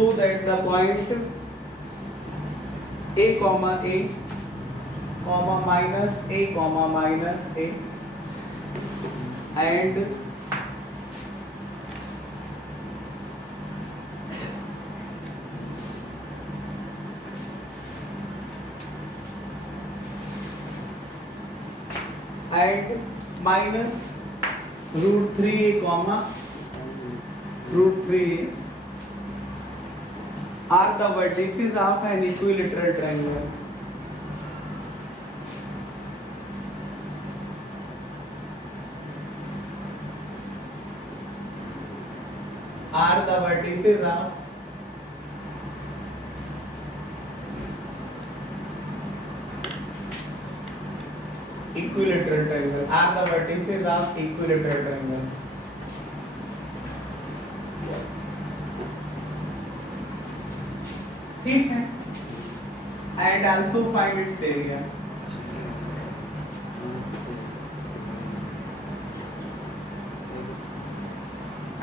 so that the point a comma minus a comma minus a and minus root 3a comma root 3a are the vertices of an equilateral triangle. Are the vertices of equilateral triangle. Are the vertices of equilateral triangle. ठीक है. And also find its area.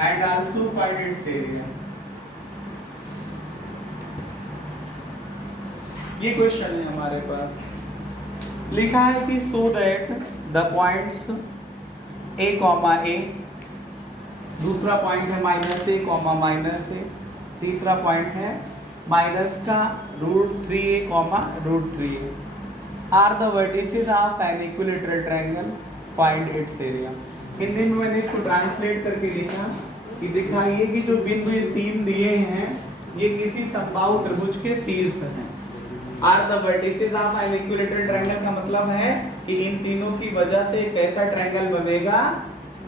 And also find its area. ये question है हमारे पास. लिखा है कि so that the points a comma a, दूसरा point है minus A comma minus A, तीसरा पॉइंट है माइनस का root 3a comma root 3a are the vertices of an equilateral triangle, find its area. Hindi में मैंने इसको ट्रांसलेट करके लिखा कि दिखाइए कि जो बिंदु ये तीन दिए हैं ये किसी समबाहु त्रिभुज के शीर्ष हैं. Are the vertices of an equilateral triangle का मतलब है कि इन तीनों की वजह से एक ऐसा ट्रायंगल बनेगा,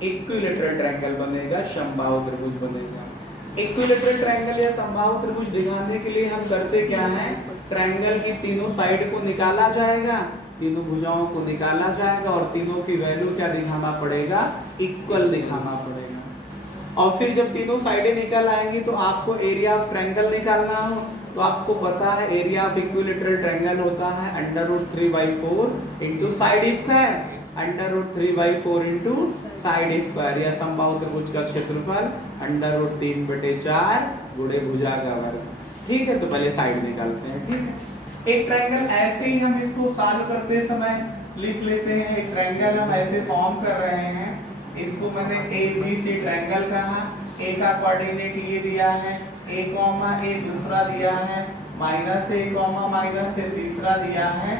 इक्विलेटरल ट्रायंगल बनेगा, समबाहु त्रिभुज बनेगा. इक्विलेटरल ट्रायंगल या समबाहु त्रिभुज दिखाने के लिए हम करते क्या हैं, ट्रायंगल की तीनों साइड को निकाला जाएगा, तीनों भुजाओं को निकाला जाएगा और तीनों की वैल्यू क्या दिखाना पड़ेगा, इक्वल दिखाना पड़ेगा. और फिर जब तीनों साइडें निकल आएंगी तो आपको एरिया ऑफ ट्रायंगल निकालना हो तो आपको पता है एरिया ऑफ इक्विलेटरल ट्रायंगल होता है √3/4 into side square, √3/4 into side square या समबाहु त्रिभुज का क्षेत्रफल √3/4 गुणे भुजा का वर्ग. ठीक है, तो पहले साइड निकालते हैं. ठीक है, एक ट्रायंगल ऐसे ही हम इसको सॉल्व करते समय लिख लेते हैं. एक ट्रायंगल हम ऐसे फॉर्म कर रहे हैं, इसको मैंने ABC ट्रायंगल कहा. ए का कोऑर्डिनेट ये दिया है a कॉमा a, दूसरा दिया है -a कॉमा माइनस a, तीसरा दिया है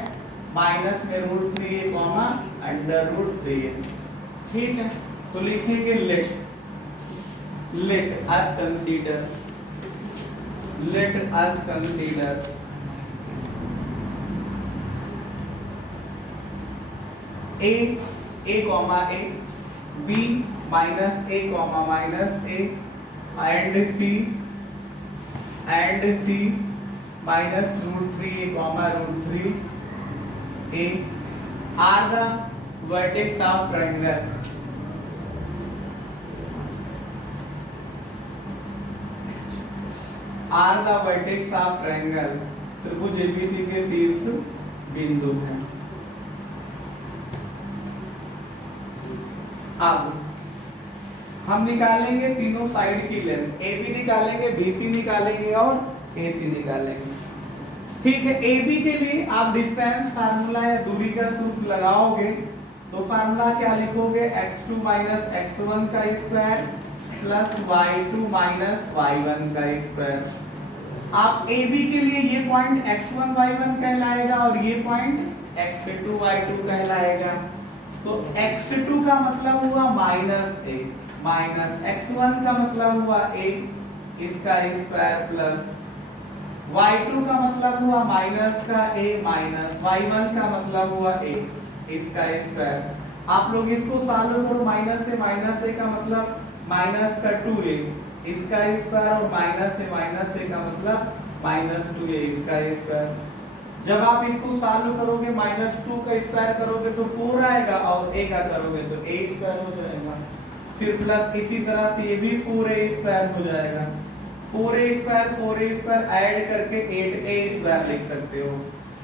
माइनस में √3a कॉमा √3a. ठीक है, तो लिखेंगे let us consider a comma a, b -a comma -a and c minus √3a comma √3a are the vertex of triangle. Are the vertex of triangle. त्रिभुज ABC के शीर्ष बिंदु हैं. अब हम निकालेंगे तीनों साइड की लेंथ, AB निकालेंगे, BC निकालेंगे और AC निकालेंगे. ठीक है, AB के लिए आप डिस्टेंस फार्मूला या दूरी का सूत्र लगाओगे तो फार्मूला क्या लिखोगे, x2 - x1 का स्क्वायर प्लस y2 - y1 का स्क्वायर. आप AB के लिए ये पॉइंट x1 y1 कहलाएगा और ये पॉइंट x2 y2 कहलाएगा. तो x2 का मतलब हुआ -a माइनस x1 का मतलब हुआ a इसका स्क्वायर प्लस y2 का मतलब हुआ माइनस का a माइनस y1 का मतलब हुआ a इसका स्क्वायर. आप लोग इसको सॉल्व करो, माइनस से माइनस a का मतलब माइनस का 2a इसका स्क्वायर और माइनस से माइनस a का मतलब -2a इसका स्क्वायर. जब आप इसको सॉल्व करोगे -2 का स्क्वायर करोगे तो 4 आएगा और a का करोगे तो a स्क्वायर हो जाएगा. फिर प्लस इसी तरह से ये भी 4a स्क्वायर हो जाएगा. 4a स्क्वायर ऐड करके 8a स्क्वायर लिख सकते हो.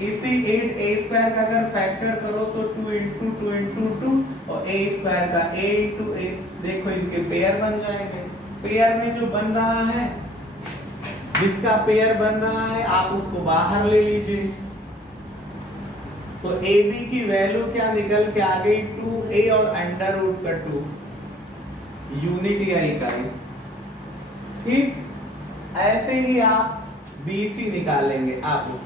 इसी 8a स्क्वायर का अगर फैक्टर करो तो 2 × 2 × 2 और a स्क्वायर का a × a, देखो इनके पेयर बन जाएंगे. पेयर में जो बन रहा है जिसका पेयर बन रहा है आप उसको बाहर ले लीजिए। तो ए बी की वैल्यू क्या निकल के आ गई 2a और अंडर रूट का 2 यूनिट या इकाई। ठीक, ऐसे ही आप बी सी निकालेंगे। आप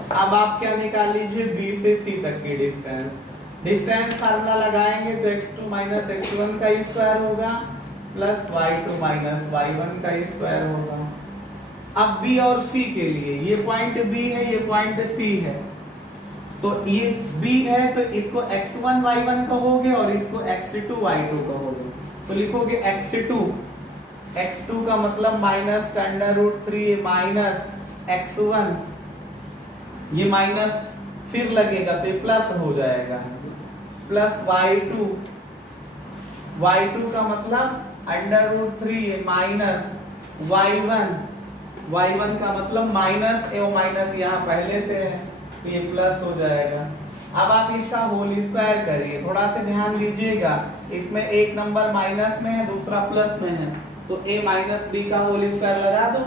अब आप क्या निकाल लीजिए, बी से सी तक की डिस्टेंस। डिस्टेंस फार्मूला लगाएंगे तो x2 माइनस x1 का स्क्वायर होगा प्लस y2 माइनस y1 का स्क्वायर होगा। अब b और c के लिए, ये पॉइंट b है, ये पॉइंट c है, तो ये b है तो इसको x1 y1 कहोगे और इसको x2 y2 कहोगे। तो लिखोगे x2 का मतलब माइनस का अंडर रूट 3 माइनस x1, ये माइनस फिर लगेगा तो ये प्लस हो जाएगा, प्लस y2 का मतलब अंडर रूट 3 माइनस y1 का मतलब माइनस ए माइनस यहाँ पहले से है तो ये प्लस हो जाएगा। अब आप इसका होल स्क्वायर करिए, थोड़ा सा ध्यान दीजिएगा, इसमें एक नंबर माइनस में है दूसरा प्लस में है, तो a माइनस b का होल स्क्वायर लगा दो।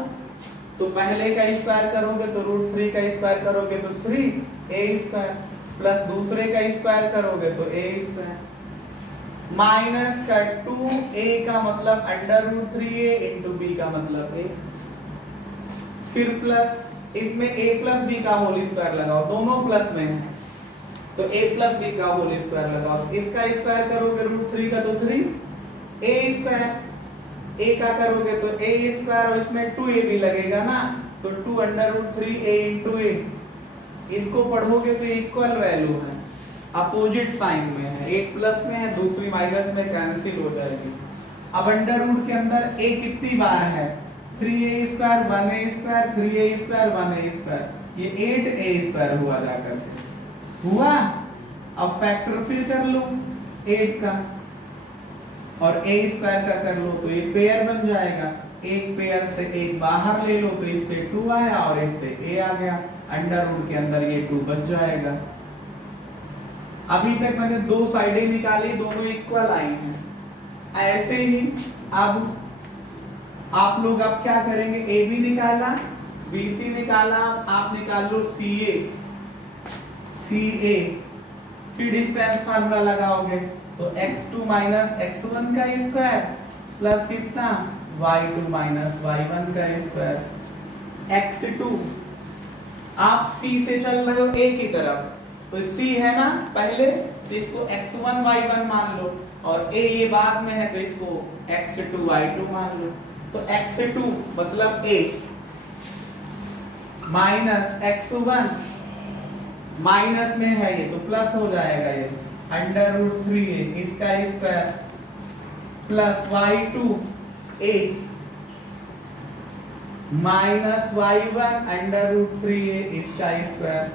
तो पहले का स्क्वायर करोगे तो रूट 3 का स्क्वायर करोगे तो 3a स्क्वायर प्लस दूसरे का स्क्वायर करोगे तो a स्क्वायर माइनस का 2a का मतलब under root 3a into b का मतलब a, फिर प्लस इसमें a प्लस b का होल स्क्वायर लगाओ, दोनों प्लस में है तो a प्लस b का होल स्क्वायर लगाओ। इसका स्क्वायर करोगे रूट 3 का तो 3a स्क्वायर, a का करोगे तो a स्क्वायर और इसमें 2a भी लगेगा ना, तो 2 under root 3a into a। इसको पढ़ोगे तो इक्वल वैल्यू है, अपोजिट साइन में है, एक प्लस में है दूसरी माइनस में, कैंसिल हो जाएगी। अब अंडर रूट के अंदर a कितनी बार है, 3a square 1a square 3a square 1a square, ये 8a स्क्वायर हुआ जाकर के हुआ। अब फैक्टर फिर कर लो 8 का और a स्क्वायर का कर लो तो ये पेयर बन जाएगा, एक पेयर से एक बाहर ले लो तो इससे 2 आया और इससे a आ गया, अंडर रूट के अंदर ये 2 बच जाएगा। अभी तक मैंने दो साइडें निकाली, दोनों इक्वल आई हैं। ऐसे ही अब आप लोग अब क्या करेंगे, ए बी निकाला, बी सी निकाला, आप निकाल लो सी ए, फिर डिस्टेंस फार्मूला लगाओगे तो x2 माइनस x1 का स्क्वायर प्लस कितना y2 माइनस y1 का स्क्वायर, x2 आप c से चल रहे हो a की तरफ तो c है ना पहले, तो इसको x1 y1 मान लो और a ये बाद में है तो इसको x2 y2 मान लो। तो x2 मतलब a माइनस x1 माइनस में है ये तो प्लस हो जाएगा, ये अंडर रूट 3a इसका square plus y2a minus y1 under root 3a इसका स्क्वायर।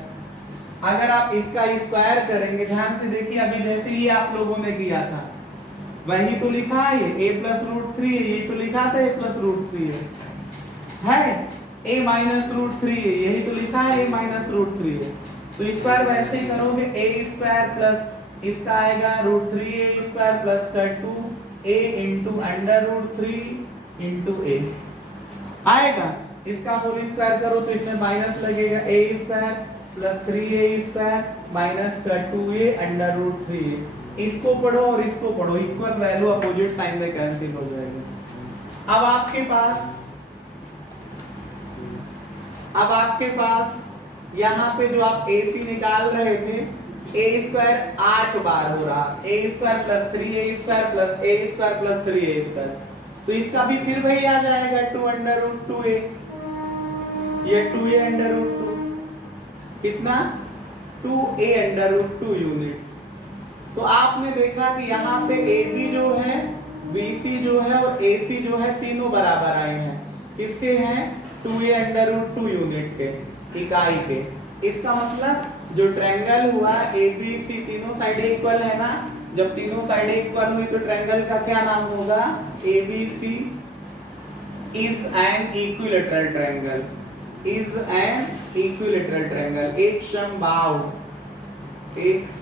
अगर आप इसका स्क्वायर करेंगे, ध्यान से देखिए, अभी जैसे ही आप लोगों ने किया था वही तो लिखा है, ये a प्लस रूट 3 ये तो लिखा था a प्लस रूट 3 है, a माइनस रूट 3 यही तो लिखा है a माइनस रूट 3 तो स्क्वायर वैसे ही करोगे, a स्क्वायर प्लस इसका आएगा रूट 3a स्क्वायर प्लस का 2a into under root 3 into a आएगा। इसका होल स्क्वायर करो तो इसमें माइनस लगेगा, a square plus 3a square minus का 2a अंडर रूट 3a। इसको पढ़ो और इसको पढ़ो, इक्वल वैल्यू अपोजिट साइन में कैंसिल हो जाएगा। अब आपके पास यहाँ पे जो आप AC निकाल रहे थे, a स्क्वायर 8 बार हो रहा, a square plus 3a square plus a square plus 3a square, तो इसका भी फिर वही आ जाएगा 2 अंडर रूट 2a, ये 2a अंडर रूट 2 कितना 2a अंडर रूट 2 यूनिट। तो आपने देखा कि यहाँ पे AB जो है, BC जो है और AC जो है तीनों बराबर आए हैं, किसके हैं 2a अंडर रूट 2 यूनिट के, इकाई के। इसका मतलब जो ट्रायंगल हुआ ABC तीनों साइडें इक्वल है ना, जब तीनों साइडें इक्वल हुई तो ट्रायंगल का क्या नाम होगा, ABC is an equilateral triangle, is an equilateral triangle, एक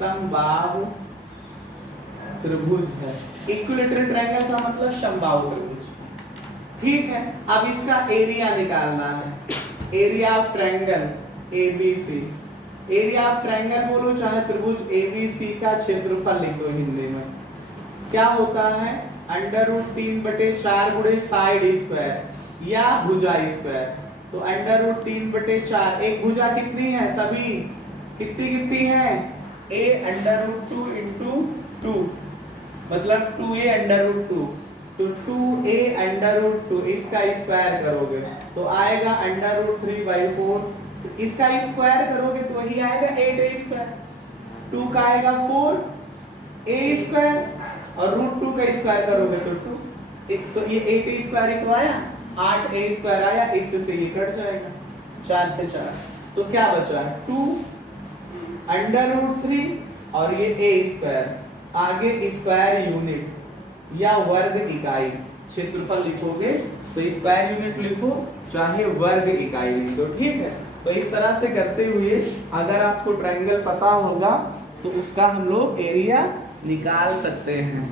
समबाहु त्रिभुज है। इक्विलेटरल ट्रायंगल का मतलब समबाहु त्रिभुज। ठीक है, अब इसका एरिया निकालना है, area of triangle ABC. Area of triangle बोलो चाहे त्रिभुज एबीसी का क्षेत्रफल लिखो हिंदी में, क्या होता है √3/4 गुणे साइड स्क्वायर या भुजा स्क्वायर। तो √3/4, एक भुजा कितनी है सभी, कितनी कितनी है, a √2 into 2 मतलब 2a√2, तो 2a√2 इसका स्क्वायर करोगे तो आएगा √3/4, इसका स्क्वायर करोगे तो वही आएगा 8a², 2 का आएगा 4a² और √2 का स्क्वायर करोगे तो 2, एक तो ये 8a² ही तो आया, 8a² आया, इससे ये कट जाएगा 4 से 4, तो क्या बचा 2 √3 और ये a², आगे स्क्वायर यूनिट या वर्ग इकाई, क्षेत्रफल लिखोगे तो स्क्वायर यूनिट लिखो चाहे वर्ग इकाई लिख दो, ठीक है। तो इस तरह से करते हुए अगर आपको ट्रायंगल पता होगा तो उसका हम लोग एरिया निकाल सकते हैं।